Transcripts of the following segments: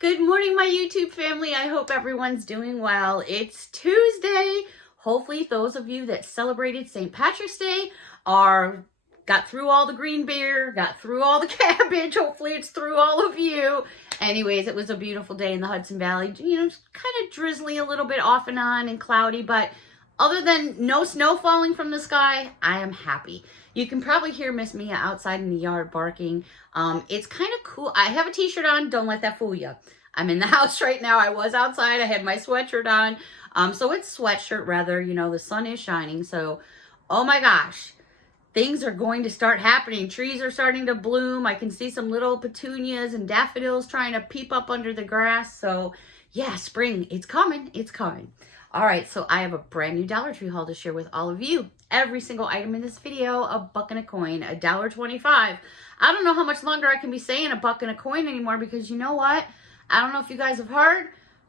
Good morning, my YouTube family. I hope everyone's doing well. It's Tuesday. Hopefully, those of you that celebrated St. Patrick's Day got through all the green beer, got through all the cabbage. Hopefully, it's through all of you. Anyways, it was a beautiful day in the Hudson Valley. You know, it's kind of drizzly a little bit off and on and cloudy, but other than no snow falling from the sky, I am happy. You can probably hear Miss Mia outside in the yard barking. It's kind of cool. I have a t-shirt on. Don't let that fool you. I'm in the house right now. I was outside. I had my sweatshirt on. So it's sweatshirt rather. You know, the sun is shining. So, oh my gosh. Things are going to start happening. Trees are starting to bloom. I can see some little petunias and daffodils trying to peep up under the grass. So, yeah, spring. It's coming. It's coming. All right, so I have a brand new Dollar Tree haul to share with all of you. Every single item in this video, a buck and a coin, $1.25. I don't know how much longer I can be saying a buck and a coin anymore because you know what? I don't know if you guys have heard,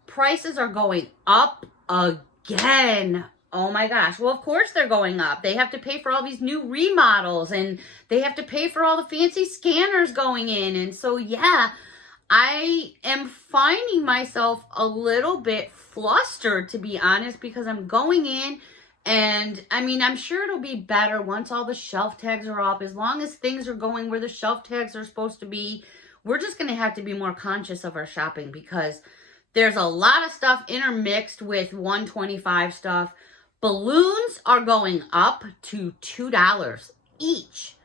prices are going up again. Oh my gosh. Well, of course they're going up. They have to pay for all these new remodels and they have to pay for all the fancy scanners going in. And so, yeah, I am finding myself a little bit flustered, to be honest, because I'm going in and I mean, I'm sure it'll be better once all the shelf tags are off. As long as things are going where the shelf tags are supposed to be, we're just going to have to be more conscious of our shopping because there's a lot of stuff intermixed with $1.25 stuff. Balloons are going up to $2 each.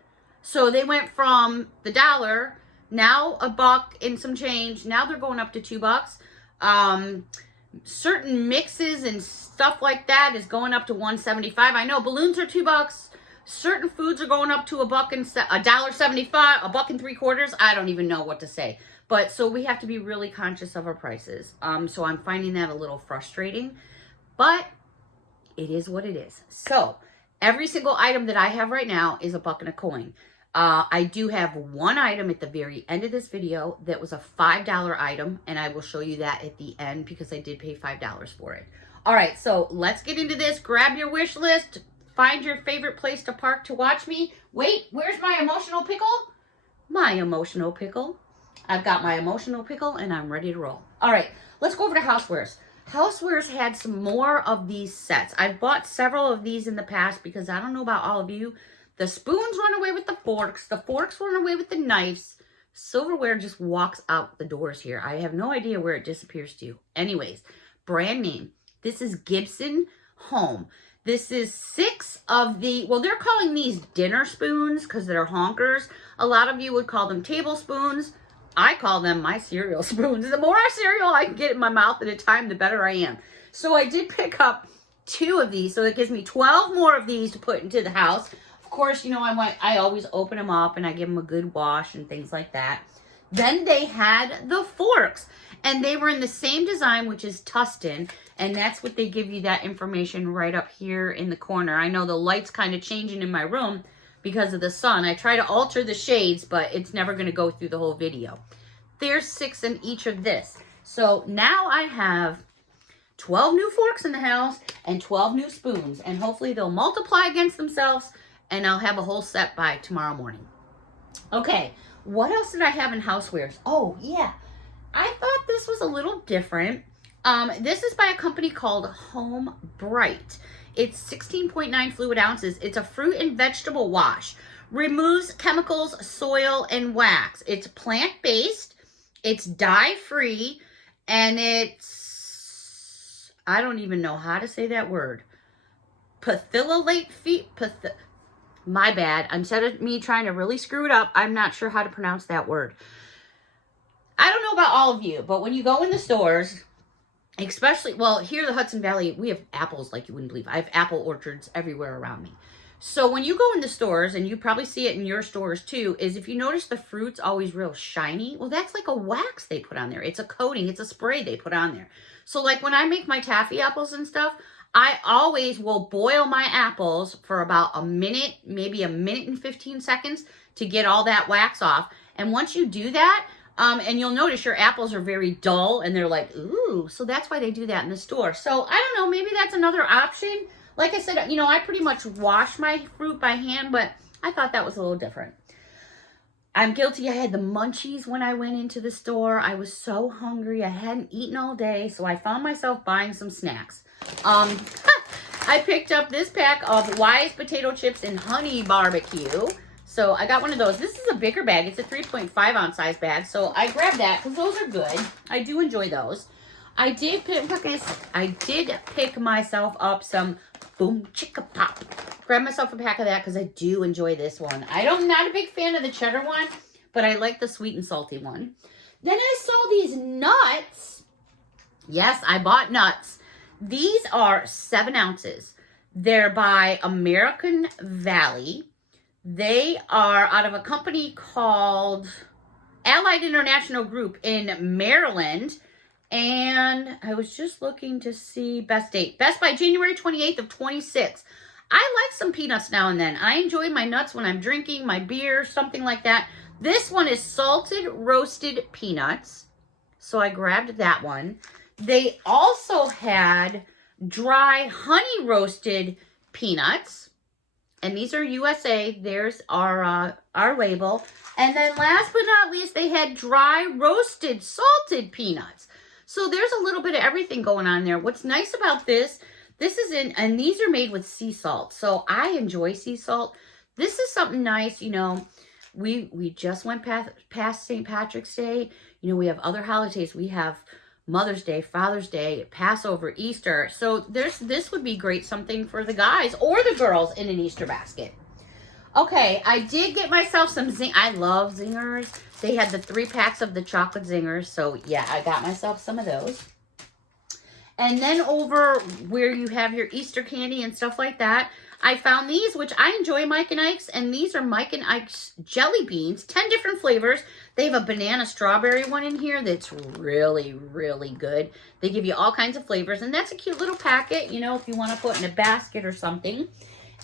So they went from the dollar, now a buck and some change. Now they're going up to $2. Certain mixes and stuff like that is going up to $1.75. I know balloons are $2. Certain foods are going up to $1.75, $1.75. I don't even know what to say. But so we have to be really conscious of our prices. So I'm finding that a little frustrating, but it is what it is. So every single item that I have right now is a buck and a coin. I do have one item at the very end of this video that was a $5 item, and I will show you that at the end because I did pay $5 for it. All right, so let's get into this. Grab your wish list. Find your favorite place to park to watch me. Wait, where's my emotional pickle? My emotional pickle. I've got my emotional pickle, and I'm ready to roll. All right, let's go over to Housewares. Housewares had some more of these sets. I've bought several of these in the past because I don't know about all of you. The spoons run away with the forks. The forks run away with the knives. Silverware just walks out the doors here. I have no idea where it disappears to. Anyways, brand name. This is Gibson Home. This is 6 of the, well, they're calling these dinner spoons because they're honkers. A lot of you would call them tablespoons. I call them my cereal spoons. The more cereal I can get in my mouth at a time, the better I am. So I did pick up 2 of these. So it gives me 12 more of these to put into the house. Of course, you know, I always open them up and I give them a good wash and things like that. Then they had the forks and they were in the same design, which is Tustin. And that's what they give you that information right up here in the corner. I know the light's kind of changing in my room because of the sun. I try to alter the shades, but it's never going to go through the whole video. There's 6 in each of this. So now I have 12 new forks in the house and 12 new spoons. And hopefully they'll multiply against themselves and I'll have a whole set by tomorrow morning. Okay, what else did I have in Housewares? Oh, yeah. I thought this was a little different. This is by a company called Home Bright. It's 16.9 fluid ounces. It's a fruit and vegetable wash. Removes chemicals, soil, and wax. It's plant-based. It's dye-free. And it's, I don't even know how to say that word. Phthalate my bad. Instead of me trying to really screw it up, I'm not sure how to pronounce that word. I don't know about all of you, but when you go in the stores, especially, well, here in the Hudson Valley, we have apples like you wouldn't believe. I have apple orchards everywhere around me. So when you go in the stores, and you probably see it in your stores too, is if you notice the fruit's always real shiny, well, that's like a wax they put on there. It's a coating. It's a spray they put on there. So like when I make my taffy apples and stuff, I always will boil my apples for about a minute, maybe a minute and 15 seconds to get all that wax off. And once you do that, and you'll notice your apples are very dull and they're like, ooh, so that's why they do that in the store. So I don't know, maybe that's another option. Like I said, you know, I pretty much wash my fruit by hand, but I thought that was a little different. I'm guilty. I had the munchies when I went into the store. I was so hungry. I hadn't eaten all day, so I found myself buying some snacks. I picked up this pack of Wise potato chips and honey barbecue. So I got one of those. This is a bigger bag. It's a 3.5 ounce size bag. So I grabbed that because those are good. I do enjoy those. I did pick myself up some Boom Chicka Pop. Grab myself a pack of that because I do enjoy this one. I'm not a big fan of the cheddar one, but I like the sweet and salty one. Then I saw these nuts. Yes, I bought nuts. These are 7 ounces. They're by American Valley. They are out of a company called Allied International Group in Maryland. And I was just looking to see best date. Best by January 28th of 26. I like some peanuts now and then. I enjoy my nuts when I'm drinking my beer, something like that. This one is salted roasted peanuts. So I grabbed that one. They also had dry honey roasted peanuts. And these are USA. There's our label. And then last but not least, they had dry roasted salted peanuts. So there's a little bit of everything going on there. What's nice about this is and these are made with sea salt. So I enjoy sea salt. This is something nice, you know. We just went past St. Patrick's Day. You know, we have other holidays. We have Mother's Day, Father's Day, Passover, Easter. So this would be great, something for the guys or the girls in an Easter basket. Okay, I did get myself some I love Zingers. They had the 3 packs of the chocolate Zingers. So yeah, I got myself some of those. And then over where you have your Easter candy and stuff like that, I found these, which I enjoy, Mike and Ike's. And these are Mike and Ike's jelly beans, 10 different flavors. They have a banana strawberry one in here that's really, really good. They give you all kinds of flavors. And that's a cute little packet, you know, if you want to put in a basket or something.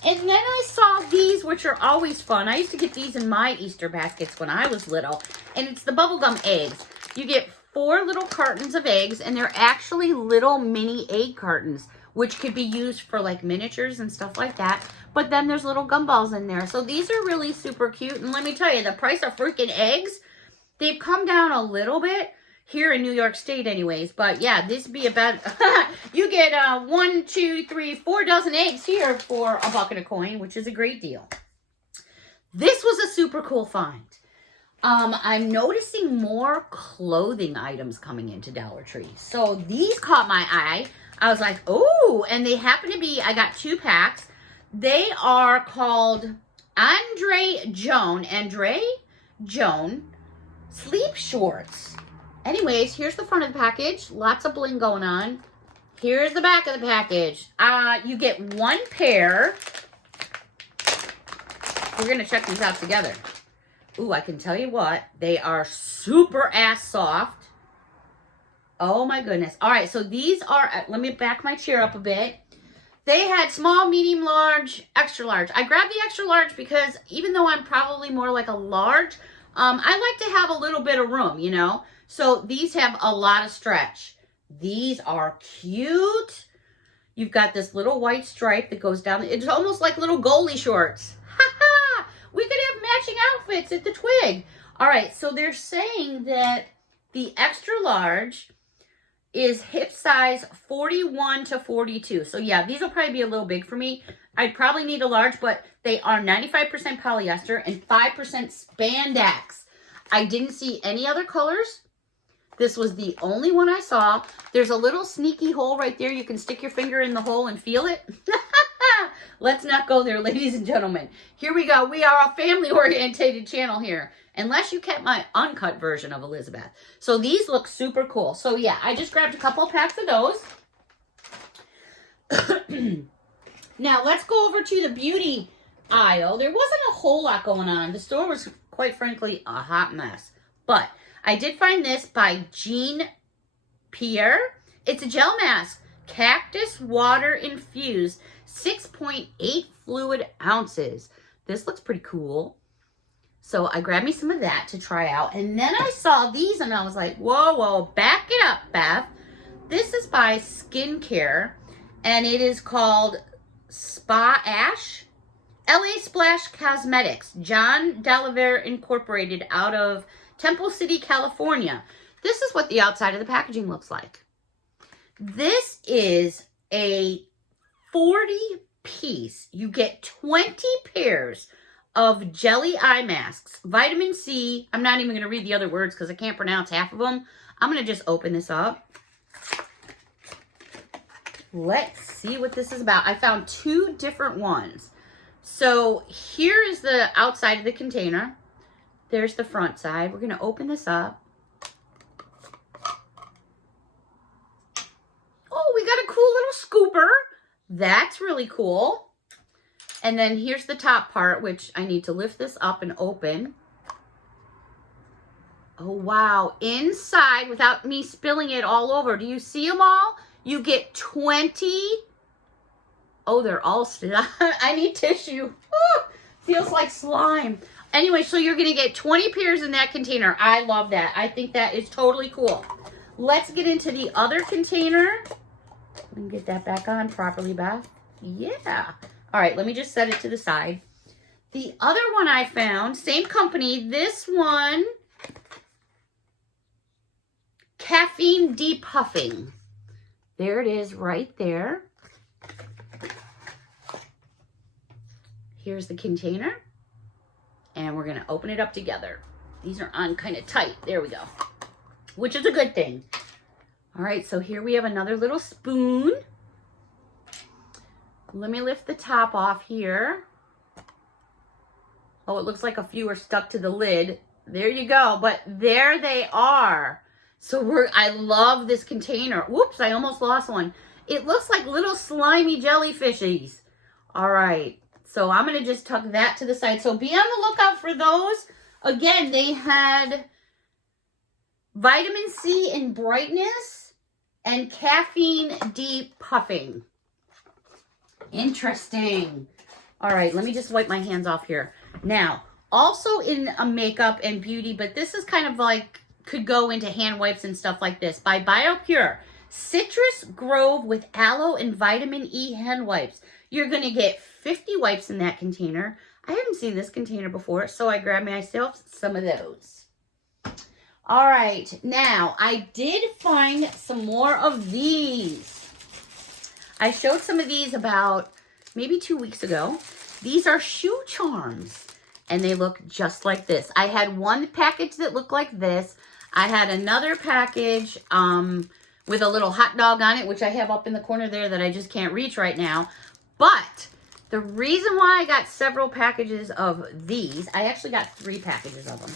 And then I saw these, which are always fun. I used to get these in my Easter baskets when I was little. And it's the bubblegum eggs. You get 4 little cartons of eggs, and they're actually little mini egg cartons, which could be used for like miniatures and stuff like that. But then there's little gumballs in there. So these are really super cute. And let me tell you, the price of freaking eggs, they've come down a little bit here in New York State anyways. But yeah, this would be about, you get 1, 2, 3, 4 dozen eggs here for a buck and a coin, which is a great deal. This was a super cool find. I'm noticing more clothing items coming into Dollar Tree. So these caught my eye. I was like, oh, and they happen to be, I got 2 packs. They are called Andre Joan sleep shorts. Anyways, here's the front of the package. Lots of bling going on. Here's the back of the package. You get 1 pair. We're going to check these out together. Ooh, I can tell you what. They are super ass soft. Oh my goodness. All right, so these are, let me back my chair up a bit. They had small, medium, large, extra large. I grabbed the extra large because even though I'm probably more like a large, I like to have a little bit of room, you know. So these have a lot of stretch. These are cute. You've got this little white stripe that goes down. It's almost like little goalie shorts. Ha-ha! We could have matching outfits at the Twig. All right, so they're saying that the extra large is hip size 41 to 42. So yeah, these will probably be a little big for me. I'd probably need a large, but they are 95% polyester and 5% spandex. I didn't see any other colors. This was the only one I saw. There's a little sneaky hole right there. You can stick your finger in the hole and feel it. Let's not go there, ladies and gentlemen. Here we go. We are a family-oriented channel here. Unless you kept my uncut version of Elizabeth. So these look super cool. So yeah, I just grabbed a couple of packs of those. Now let's go over to the beauty aisle. There wasn't a whole lot going on. The store was, quite frankly, a hot mess. But I did find this by Jean Pierre. It's a gel mask. Cactus water infused. 6.8 fluid ounces. This looks pretty cool. So I grabbed me some of that to try out. And then I saw these and I was like, whoa, whoa, back it up, Beth. This is by Skincare. And it is called Spa Ash LA Splash Cosmetics, John Delavere Incorporated, out of Temple City, California. This is what the outside of the packaging looks like. This is a 40-piece. You get 20 pairs of jelly eye masks, vitamin C. I'm not even going to read the other words because I can't pronounce half of them. I'm going to just open this up. Let's see what this is about. I found 2 different ones. So here is the outside of the container. There's the front side. We're going to open this up. Oh, we got a cool little scooper. That's really cool. And then here's the top part, which I need to lift this up and open. Oh, wow. Inside, without me spilling it all over, do you see them all? You get 20. Oh, they're all slime. I need tissue. Ooh, feels like slime. Anyway, so you're going to get 20 pairs in that container. I love that. I think that is totally cool. Let's get into the other container. Let me get that back on properly, Beth. Yeah. All right, let me just set it to the side. The other one I found, same company. This one, caffeine depuffing. There it is right there. Here's the container. And we're going to open it up together. These are on kind of tight. There we go. Which is a good thing. All right, so here we have another little spoon. Let me lift the top off here. Oh, it looks like a few are stuck to the lid. There you go. But there they are. So I love this container. Whoops, I almost lost one. It looks like little slimy jellyfishies. All right. So I'm going to just tuck that to the side. So be on the lookout for those. Again, they had vitamin C in brightness and caffeine depuffing. Interesting. All right, let me just wipe my hands off here. Now, also in a makeup and beauty, but this is kind of like, could go into hand wipes and stuff like this, by BioPure. Citrus Grove with aloe and vitamin E hand wipes. You're going to get 50 wipes in that container. I haven't seen this container before, so I grabbed myself some of those. All right, now I did find some more of these. I showed some of these about maybe 2 weeks ago. These are shoe charms, and they look just like this. I had one package that looked like this. I had another package with a little hot dog on it, which I have up in the corner there that I just can't reach right now. But the reason why I got several packages of these, I actually got 3 packages of them.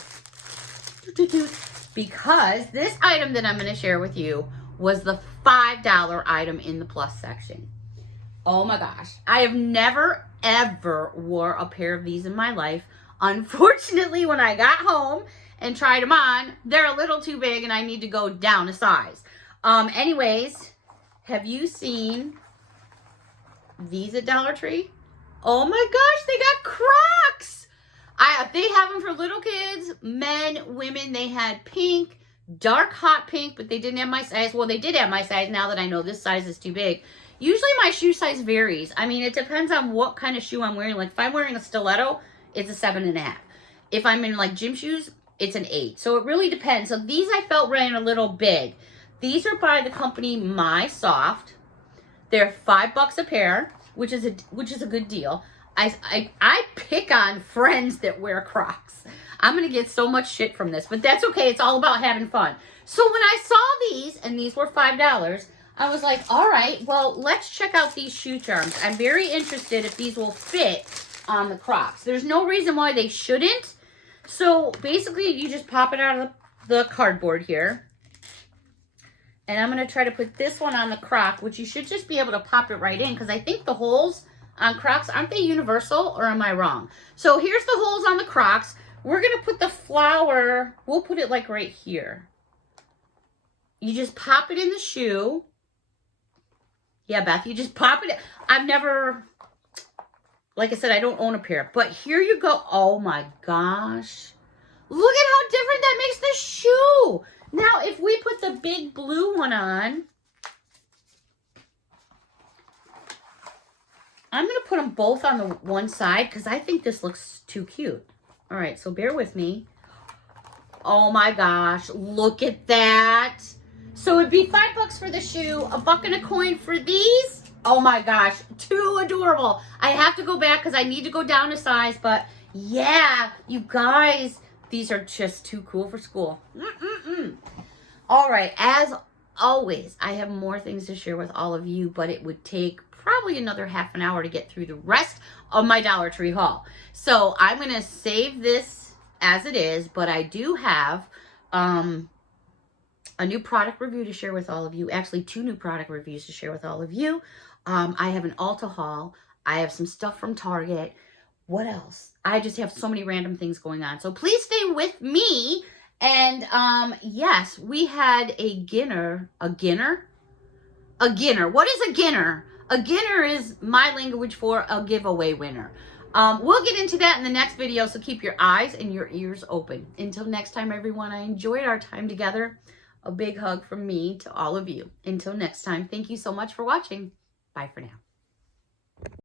Because this item that I'm going to share with you was the $5 item in the plus section. Oh my gosh. I have never, ever wore a pair of these in my life. Unfortunately, when I got home and tried them on, they're a little too big and I need to go down a size. Anyways, have you seen these at Dollar Tree? Oh my gosh, they got Crocs. They have them for little kids, men, women. They had pink, dark hot pink, but they didn't have my size. Well, they did have my size now that I know this size is too big. Usually my shoe size varies. I mean, it depends on what kind of shoe I'm wearing. Like if I'm wearing a stiletto, it's a 7.5. If I'm in like gym shoes, it's an 8. So it really depends. So these I felt ran a little big. These are by the company My Soft. They're $5 a pair, which is a good deal. I pick on friends that wear Crocs. I'm going to get so much shit from this, but that's okay. It's all about having fun. So when I saw these, and these were $5, I was like, all right, well, let's check out these shoe charms. I'm very interested if these will fit on the Crocs. There's no reason why they shouldn't. So basically, you just pop it out of the cardboard here. And I'm going to try to put this one on the Croc, which you should just be able to pop it right in, because I think the holes on Crocs, aren't they universal, or am I wrong? So here's the holes on the Crocs. We're going to put the flower, we'll put it like right here. You just pop it in the shoe. Yeah, Beth, you just pop it. I've never, like I said, I don't own a pair. But here you go. Oh my gosh. Look at how different that makes the shoe. Now, if we put the big blue one on, I'm going to put them both on the one side because I think this looks too cute. All right, so bear with me. Oh my gosh, look at that. So it'd be $5 for the shoe, $1 and a coin for these. Oh my gosh, too adorable. I have to go back because I need to go down a size, but yeah, you guys, these are just too cool for school. All right, as always, I have more things to share with all of you, but it would take probably another half an hour to get through the rest of my Dollar Tree haul. So I'm going to save this as it is, but I do have a new product review to share with all of you. Actually, 2 new product reviews to share with all of you. I have an Ulta haul. I have some stuff from Target. What else? I just have so many random things going on. So please stay with me. And yes, we had a Ginner. A Ginner? A Ginner. What is a Ginner? A Ginner is my language for a giveaway winner. We'll get into that in the next video, so keep your eyes and your ears open. Until next time, everyone, I enjoyed our time together. A big hug from me to all of you. Until next time, thank you so much for watching. Bye for now.